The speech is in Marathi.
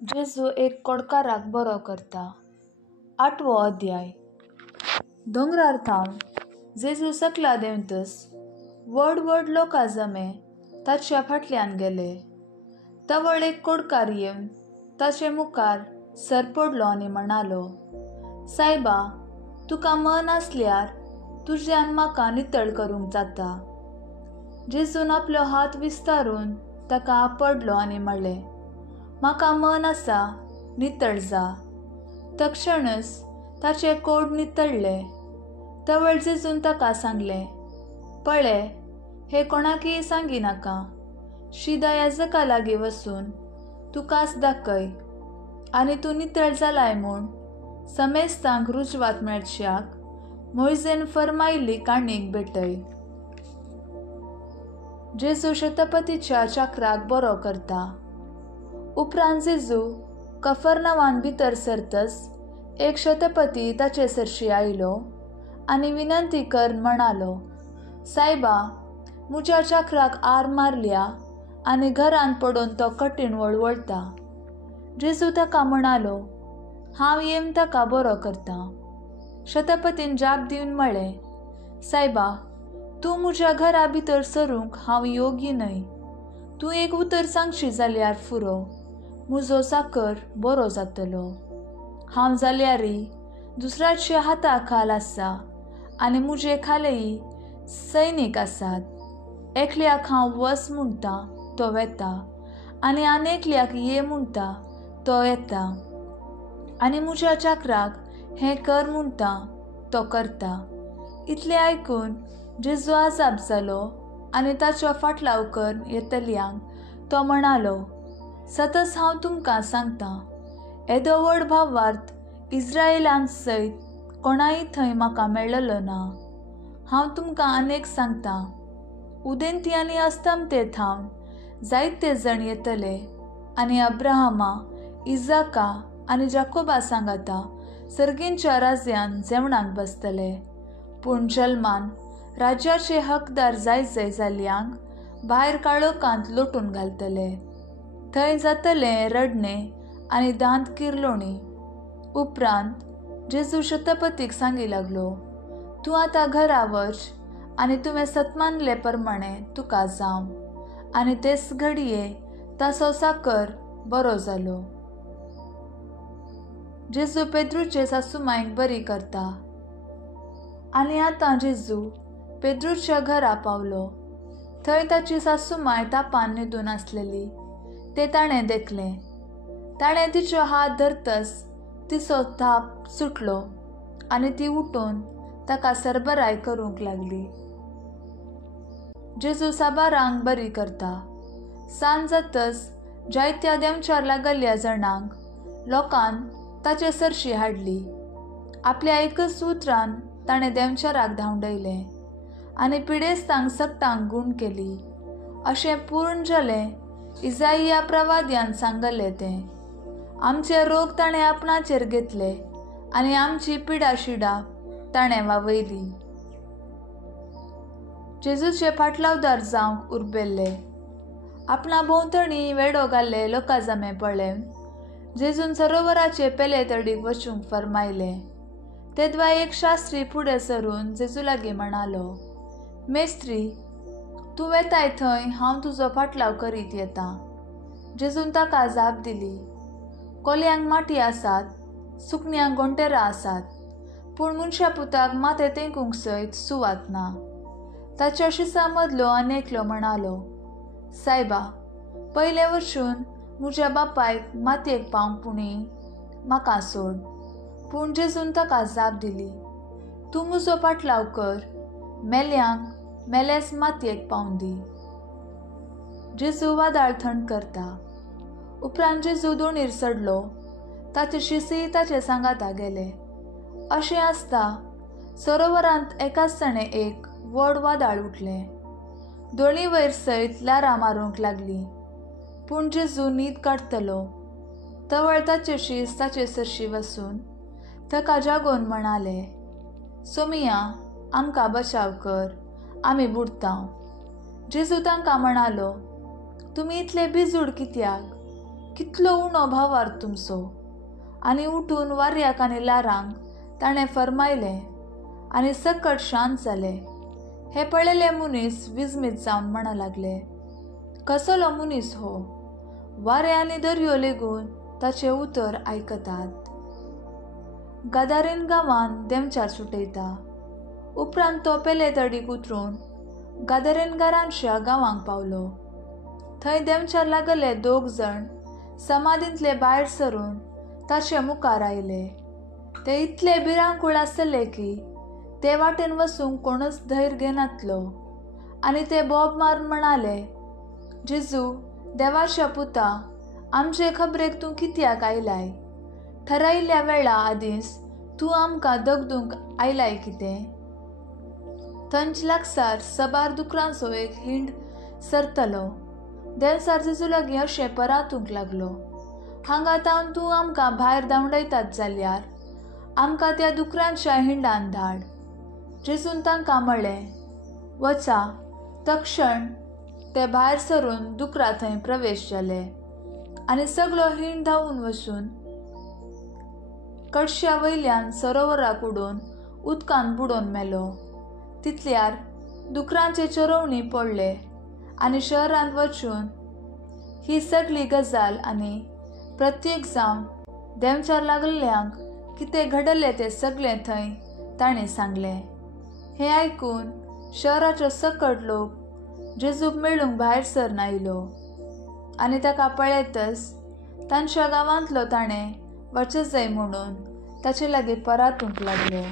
जेजू एक कोडकाराक बरो करता. 8वो अध्याय. दोंगरार थांव जेजू सकला देंवतस व्हड व्हड लोकां जमे ताच्या फाटल्यान गेले. तवळ एक कोडकार येवन ताचे मुखार सर पडलो आनी म्हणालो, सायबा, तुका मन आसल्यार तुज्यान म्हाका नितळ करूंक जाता. जेजून आपलो हात विस्तारून ताका आपडलो आनी म्हणलें, म्हाका मन आसा, नितळ जा. तक्षणच ताचे कोड नितळ्ळे. तवळ जेजून ताका सांगलें, पळय, हे कोणाकय सांगिनाका. शिदा याजका लागीं वचून तूं कास दाखय आनी तूं नितळ जालाय म्हूण समेस्तांक रुजवात मेळच्याक मोयजेन फर्मायिल्ली काणीक भेटय. जेजू शतपतीच्या चाकराक बरो करता. उपरांत जेजू कफर्नवान भितर सरतच एक शतपती ताचे सरशी आयलो आनी विनंती करन म्हणालो, सायबा, म्हज्या चाकराक आर मारल्या आनी घरांत पडून तो कठीण वळवळटा. जेजू ताका म्हणालो, हांव येवन ताका बरो करता. शतपतीन जाप दिवन म्हणलें, सायबा, तूं म्हज्या घरा भितर सरूंक हांव योग्य न्हय. तूं एक उतर सांगशी जाल्यार पुरो, म्हजो चाकर बरो जातलो. हांव जाल्यारय दुसऱ्याच्या हाता खाल आसा आनी म्हजे खालेय सैनीक आसात. एकल्याक हांव वच म्हणटा तो वेता आनी आनेकल्याक ये म्हणटा तो येता आनी म्हज्या चाकराक हें कर म्हणटा तो करता. इतलें आयकून जेजू आजाप जालो आनी ताच्या फाटलाव करन येतल्यांक तो म्हणालो, सतच हांव तुमकां सांगतां, येदो व्हड भावार्थ इस्रायेलांत सयत कोणाय थंय म्हाका मेळ्ळलो ना. हांव तुमकां आनेक सांगतां, उदेंती आनी अस्तमते थावन जायते जण येतले आनी अब्राहमा, इजाका आनी जाकोबा सांगाता सर्गींच्या राज्यान जेवणाक बसतले. पूण जल्मान राज्याचे हकदार जायचे जाल्ल्यांक भायर काळोखांत लोटून घालतले. थंय जातलें रडणें आनी दांत किर्लोणी. उपरांत जेजू शतपतीक सांगी लागलो, तूं आतां घरा वच आनी तुवें सतमानले प्रमाणें तुका जावं. आनी तेच घडये ताचो चाकर बरो जालो. जेजू पेद्रूचे सासूमांयक बरी करता. आनी आतां जेजू पेद्रूच्या घरा पावलो. थंय ताची सासूमांय तापान न्हिदून आसलेली तें ताणें देखलें. ताणें तिचो हात धरतच तिचो ताप सुटलो आनी ती उठून ताका सरबराय करूंक लागली. जेजू साबारांक बरी करता. सांज जातच जायत्या देंवचार लागल्ल्या जाणांक लोकान ताचे सरशी हाडली. आपल्या एकच उतरान ताणें देंवचाराक धांवडयलें आनी पिडेस्तांक सकटांक गूण केली. अशें पूर्ण जालें इसाइया प्रवाद्यान सांगलें तें. आमचे रोग ताणें आपणाचेर घेतले आनी आमची पिडाशिडा ताणें वावयली. जेजूचे फाटलावदार जावंक उर्बेल्ले. आपणा भोंवतणी वेडो घाल्ले लोकां जमे पळोवन जेजून सरोवराचे पेले तडीक वचूंक फर्मायलें. तेदवा एक शास्त्री फुडें सरून जेजू लागीं म्हणालो, मेस्त्री, तूं वेताय थंय हांव तुजो फाटलाव करीत येतां. जेजून ताका जाप दिली, कोल्यांक माटी आसात, सुकण्यांक गोंटेरां आसात, पूण मनशा पुताक माथे तेंकूंक सयत सुवात ना. ताच्या शिसा मदलो आनेकलो म्हणालो, सायबा, पयले वचून म्हज्या बापायक मातयेक पावंक पुणी म्हाका सोड. पूण जेजून ताका जाप दिली, तूं म्हजो फाटलाव कर, मेल्यांक मेलेच मातयेक पावून दी. जेजू वादाळ थंड करता. उपरांत जेजू दोणीर चडलो. ताचे शिसी ताचे सांगाता गेले. अशें आसता सरोवरांत एकाच ताणें एक व्हड वादाळ उठलें. दोणी वयर सयत लारां मारूंक लागलीं. पूण जेजू न्हीद काडटलो. तवळ ताचे शीस ताचे सरशी वचून ताका जागोवन म्हणालें, सोमिया, आमकां बचाव कर, आमी बुडटांव. जेजू तांकां म्हणालो, तुमी इतले बिजूड कित्याक? कितलो उणो भावार तुमचो. आनी उठून वार्याक आनी लारांक ताणें फरमायलें आनी सकट शांत जाले. हे पळयले मनीस विस्मीत जावन म्हणा लागले, कसलो मनीस हो. वारे आनी दर्यो लेगून ताचे उतर आयकतात. गादारेन गांवांत देमचार सुटयता. उपरांत तो पेले तडीक उतरून गादारेनकारांच्या गांवांक पावलो. थंय देमचार लागले 2 जण समाधींतले भायर सरून ताचे मुखार आयले. ते इतले भिरांकूळ आसले की ते वाटेन वचूंक कोणच धैर्य घेनातलो. आनी ते बोब मारून म्हणाले, जेजू, देवाच्या पुता, आमचे खबरेक तूं कित्याक आयलाय. ठरायिल्ल्या वेळा आदींच तूं आमकां दगदूंक आयलाय कितें. थंच लागसार सबार दुकरांचो एक हिंड सरतलो. देवसार जेजू लागीं अशें परतूंक लागलो, हांगा तावन तूं आमकां भायर धांवडयतात जाल्यार आमकां त्या दुकरांच्या हिंडान धाड. जेजून तांकां म्हळें, वचा. तक्षण ते भायर सरून दुकरा थंय प्रवेश जाले. आनी सगळो हिंड धांवून वचून कडश्या वयल्यान सरोवराक उडोवन उदकान बुडोवन मेलो. तितल्यार दुकरांचे चरोवणी पडले आनी शहरांत वचून ही सगळी गजाल आनी प्रत्येक जावन देवचार लागलेल्यांक कितें घडले ते सगळें थंय ताणें सांगलें. हें आयकून शहराचो सकट लोक जेजूक मेळूंक भायर सरून आयलो. आनी ताका पळयतच तांच्या गांवांतलो ताणें वचत जाय म्हणून ताचे लागीं परतूंक लागलो.